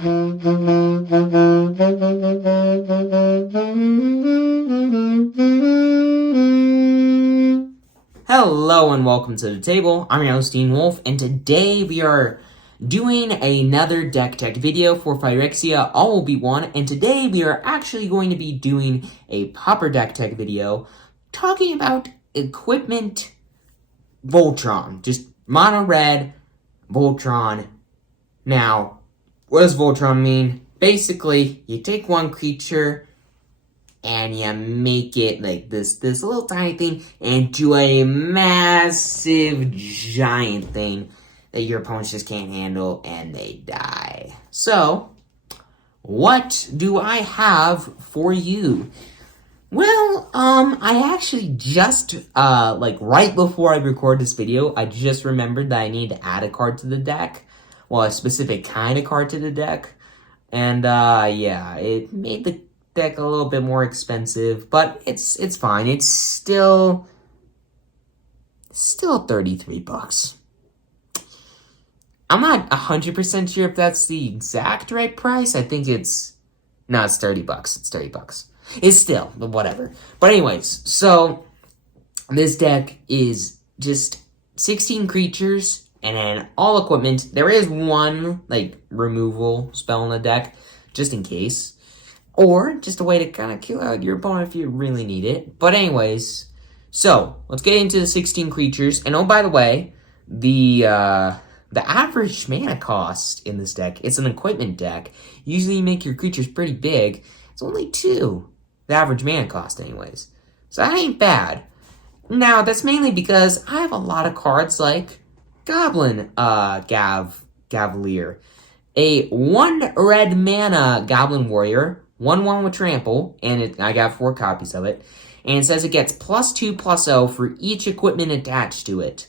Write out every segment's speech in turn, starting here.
Hello and welcome to the table. I'm your host, Dean Wolf, and today we are doing another deck tech video for Phyrexia All Be One, and today we are actually going to be doing a Pauper deck tech video talking about equipment Voltron. Just mono red Voltron. Now, what does Voltron mean? Basically, you take one creature and you make it like this little tiny thing into a massive giant thing that your opponents just can't handle and they die. So, what do I have for you? Well, I actually just, right before I record this video, I just remembered that I need to add a card to the deck. Well, a specific kind of card to the deck. And, yeah, it made the deck a little bit more expensive, but it's fine. It's still $33. I'm not 100% sure if that's the exact right price. I think it's $30. It's $30. It's still, whatever. But anyways, so this deck is just 16 creatures and then all equipment. There is one removal spell in the deck, just in case. Or just a way to kind of kill out your opponent if you really need it. But anyways, so let's get into the 16 creatures. And oh, by the way, the average mana cost in this deck, it's an equipment deck. Usually you make your creatures pretty big. It's only 2, the average mana cost anyways. So that ain't bad. Now, that's mainly because I have a lot of cards like Goblin Gavalier. A 1 red mana Goblin Warrior, 1/1 with trample, and I got 4 copies of it. And it says it gets +2/+0 for each equipment attached to it.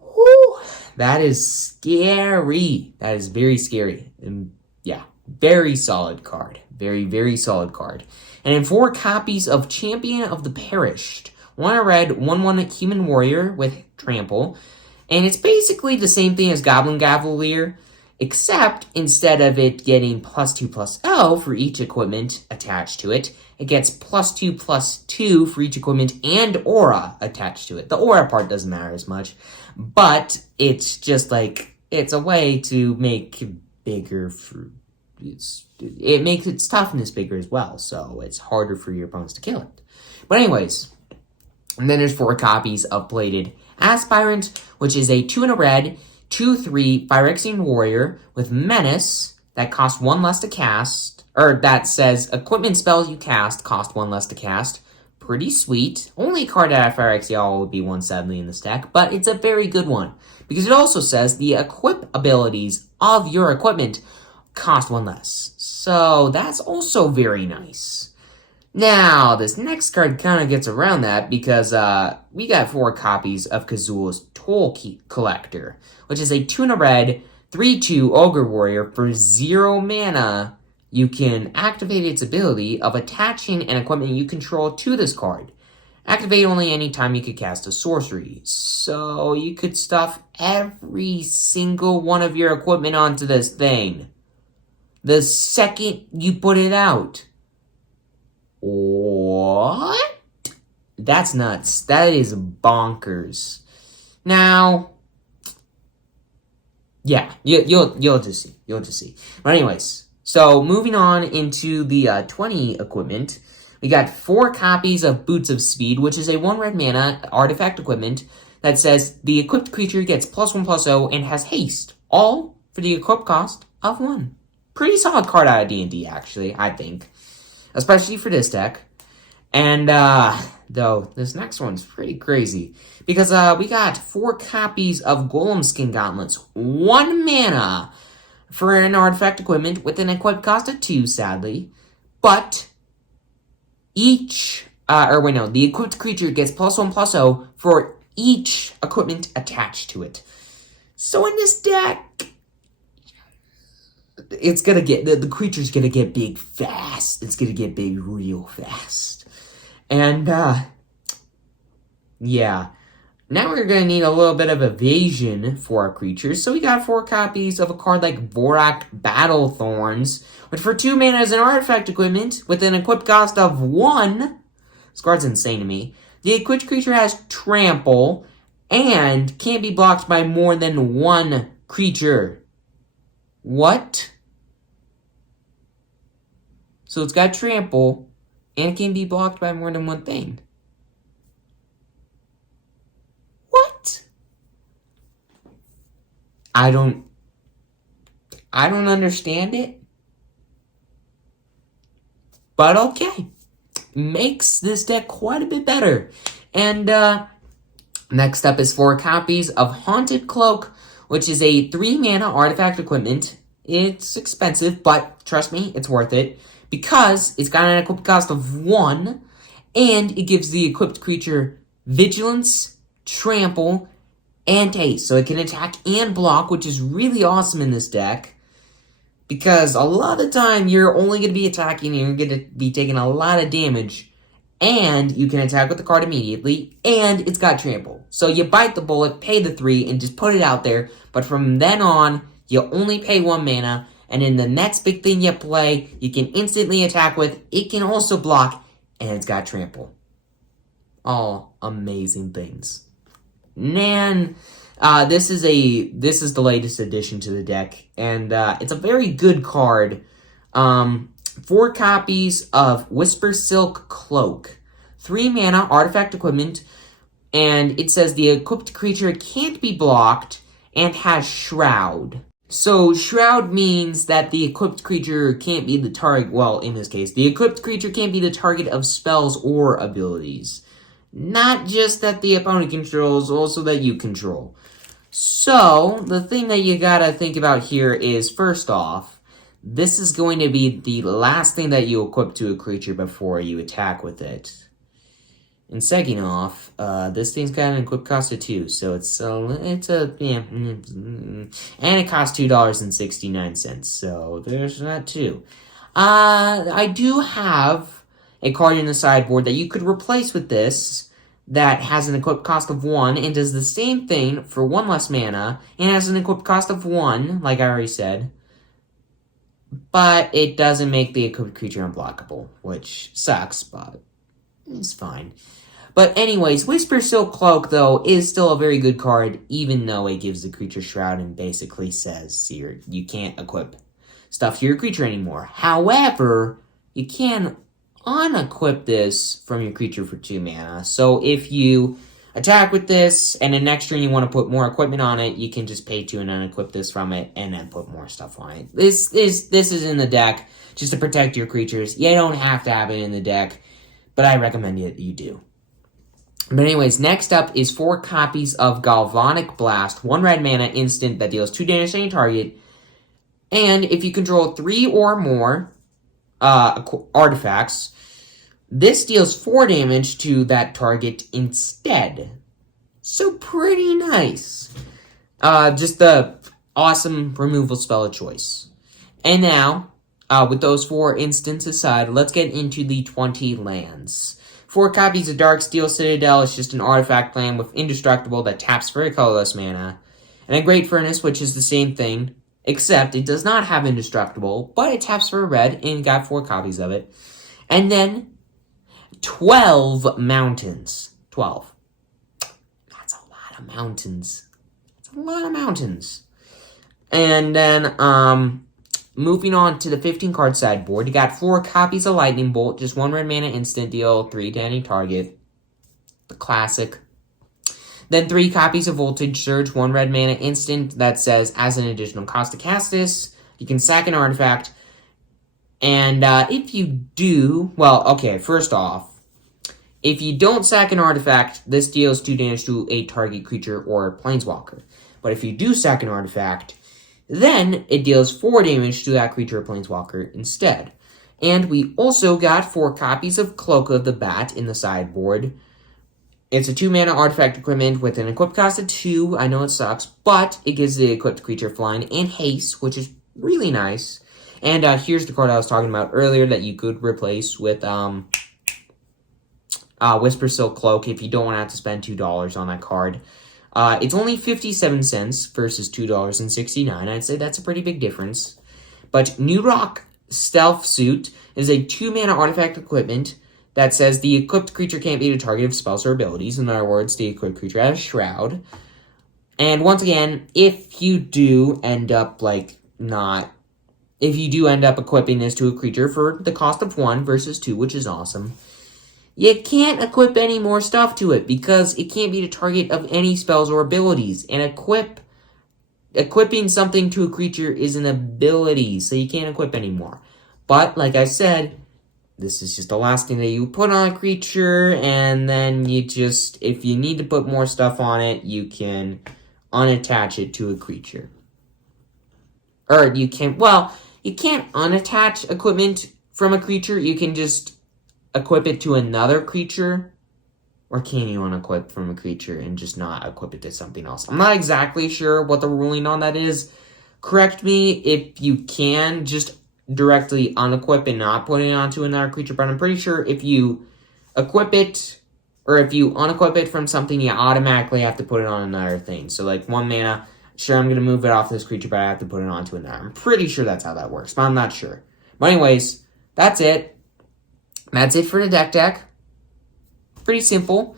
Whew, that is scary. That is very scary. And yeah, very solid card. Very, very solid card. And then 4 copies of Champion of the Perished. 1 red, 1/1 human warrior with trample. And it's basically the same thing as Goblin Gavalier, except instead of it getting +2/+0 for each equipment attached to it, it gets +2/+2 for each equipment and aura attached to it. The aura part doesn't matter as much, but it's just it's a way to make bigger it makes its toughness bigger as well, so it's harder for your opponents to kill it. But anyways, and then there's 4 copies of Plated Aspirant, which is a 2 and a red, 2/3 Phyrexian Warrior with Menace that costs 1 less to cast, or that says equipment spells you cast cost 1 less to cast. Pretty sweet. Only a card out of Phyrexia All would be one, sadly, in this deck, but it's a very good one because it also says the equip abilities of your equipment cost 1 less. So that's also very nice. Now, this next card kind of gets around that because we got 4 copies of Kazula's Toll Collector, which is a 2 and a red, 3/2 Ogre Warrior for 0 mana. You can activate its ability of attaching an equipment you control to this card. Activate only any time you could cast a sorcery. So you could stuff every single one of your equipment onto this thing the second you put it out. What? That's nuts. That is bonkers. Now, yeah, you'll just see. You'll just see. But anyways, so moving on into the 20 equipment, we got 4 copies of Boots of Speed, which is a 1 red mana artifact equipment that says the equipped creature gets +1/+0 and has haste, all for the equip cost of 1. Pretty solid card out of D&D, actually, I think. Especially for this deck. And, though, this next one's pretty crazy. Because, we got 4 copies of Golem Skin Gauntlets. 1 mana for an artifact equipment with an equip cost of 2, sadly. But, the equipped creature gets +1/+0 for each equipment attached to it. So in this deck, it's gonna get, the creature's gonna get big fast. It's gonna get big real fast. And, yeah. Now we're going to need a little bit of evasion for our creatures. So we got 4 copies of a card like Vorak Battle Thorns, which for 2 mana is an artifact equipment with an equipped cost of 1. This card's insane to me. The equipped creature has trample and can't be blocked by more than 1 creature. What? So it's got trample and it can be blocked by more than 1 thing. What? I don't understand it. But okay. Makes this deck quite a bit better. And next up is 4 copies of Haunted Cloak, which is a 3 mana artifact equipment. It's expensive, but trust me, it's worth it. Because it's got an equipped cost of 1, and it gives the equipped creature Vigilance, Trample, and Haste. So it can attack and block, which is really awesome in this deck. Because a lot of the time, you're only going to be attacking and you're going to be taking a lot of damage. And you can attack with the card immediately, and it's got trample. So you bite the bullet, pay the 3, and just put it out there. But from then on, you only pay 1 mana. And in the next big thing you play, you can instantly attack with. It can also block, and it's got trample. All amazing things. Man, this is the latest addition to the deck, and it's a very good card. 4 copies of Whisper Silk Cloak, 3 mana artifact equipment, and it says the equipped creature can't be blocked and has Shroud. So Shroud means that the equipped creature can't be the target. Well, in this case, the equipped creature can't be the target of spells or abilities. Not just that the opponent controls, also that you control. So, the thing that you gotta think about here is, first off, this is going to be the last thing that you equip to a creature before you attack with it. And second off, this thing's got an equip cost of 2, so and it costs $2.69, so there's that too. I do have a card in the sideboard that you could replace with this that has an equip cost of 1 and does the same thing for 1 less mana and has an equip cost of 1, like I already said. But it doesn't make the equipped creature unblockable, which sucks, but it's fine. But anyways, Whisper Silk Cloak, though, is still a very good card, even though it gives the creature Shroud and basically says you can't equip stuff to your creature anymore. However, you can unequip this from your creature for 2 mana. So if you attack with this, and then next turn you want to put more equipment on it, you can just pay 2 and unequip this from it, and then put more stuff on it. This is in the deck just to protect your creatures. You don't have to have it in the deck, but I recommend you do. But anyways, next up is 4 copies of Galvanic Blast, 1 red mana instant that deals 2 damage to any target. And if you control 3 or more artifacts, this deals 4 damage to that target instead. So pretty nice. Just the awesome removal spell of choice. And now, with those 4 instants aside, let's get into the 20 lands. 4 copies of Darksteel Citadel is just an artifact land with Indestructible that taps for a colorless mana. And a Great Furnace, which is the same thing, except it does not have Indestructible, but it taps for a red, and got 4 copies of it. And then 12 mountains. 12. That's a lot of mountains. That's a lot of mountains. And then, moving on to the 15-card sideboard, you got 4 copies of Lightning Bolt, just 1 red mana instant, deal 3 to any target. The classic. Then 3 copies of Voltage Surge, 1 red mana instant, that says, as an additional cost to cast this, you can sack an artifact. And if you do, well, okay, first off, if you don't sack an artifact, this deals 2 damage to a target creature or planeswalker. But if you do sack an artifact, then it deals 4 damage to that creature or planeswalker instead. And we also got 4 copies of Cloak of the Bat in the sideboard. It's a 2 mana artifact equipment with an equip cost of 2. I know it sucks, but it gives the equipped creature flying and haste, which is really nice. And here's the card I was talking about earlier that you could replace with Whisper Silk Cloak if you don't want to have to spend $2 on that card. It's only 57 cents versus $2.69. I'd say that's a pretty big difference. But New Rock Stealth Suit is a 2-mana artifact equipment that says the equipped creature can't be the target of spells or abilities. In other words, the equipped creature has Shroud. And once again, if you do end up, if you do end up equipping this to a creature for the cost of 1 versus 2, which is awesome, you can't equip any more stuff to it because it can't be the target of any spells or abilities. And equipping something to a creature is an ability, so you can't equip anymore. But, like I said, this is just the last thing that you put on a creature, and then if you need to put more stuff on it, you can unattach it to a creature. Or you can't unattach equipment from a creature, you can just equip it to another creature. Or can you unequip from a creature and just not equip it to something else? I'm not exactly sure what the ruling on that is. Correct me if you can just directly unequip and not put it onto another creature, but I'm pretty sure if you equip it, or if you unequip it from something, you automatically have to put it on another thing. So, 1 mana, sure, I'm going to move it off this creature, but I have to put it onto another. I'm pretty sure that's how that works, but I'm not sure. But anyways, that's it. That's it for the deck. Pretty simple.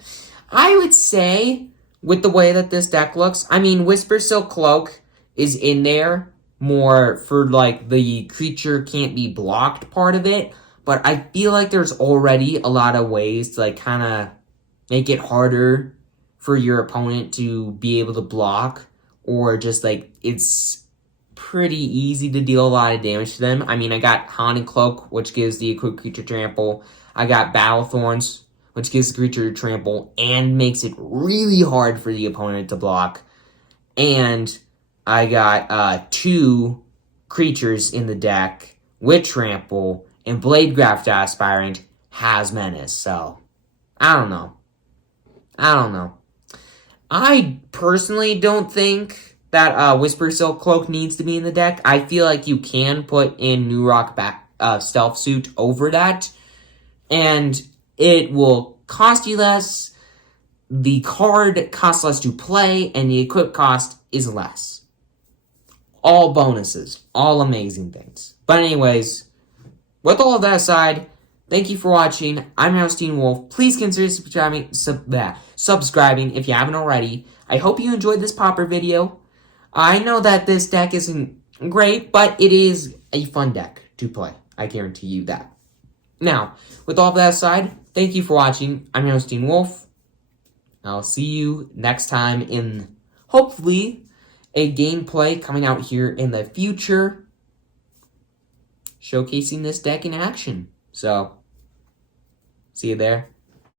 I would say, with the way that this deck looks, Whisper Silk Cloak is in there more for, the creature can't be blocked part of it, but I feel like there's already a lot of ways to, kind of make it harder for your opponent to be able to block, or just, it's pretty easy to deal a lot of damage to them. I got Haunted Cloak, which gives the equipped creature trample. I got Battle Thorns, which gives the creature trample and makes it really hard for the opponent to block. And I got 2 creatures in the deck with trample, and Bladegraft Aspirant has Menace. So, I don't know. I personally don't think that Whisper Silk Cloak needs to be in the deck. I feel like you can put in New Rock Stealth Suit over that, and it will cost you less, the card costs less to play, and the equip cost is less. All bonuses. All amazing things. But anyways, with all of that aside, thank you for watching. I'm Valentines Wolf. Please consider subscribing if you haven't already. I hope you enjoyed this Pauper video. I know that this deck isn't great, but it is a fun deck to play. I guarantee you that. Now, with all that aside, thank you for watching. I'm Valentines Wolf. I'll see you next time in, hopefully, a gameplay coming out here in the future, showcasing this deck in action. So, see you there.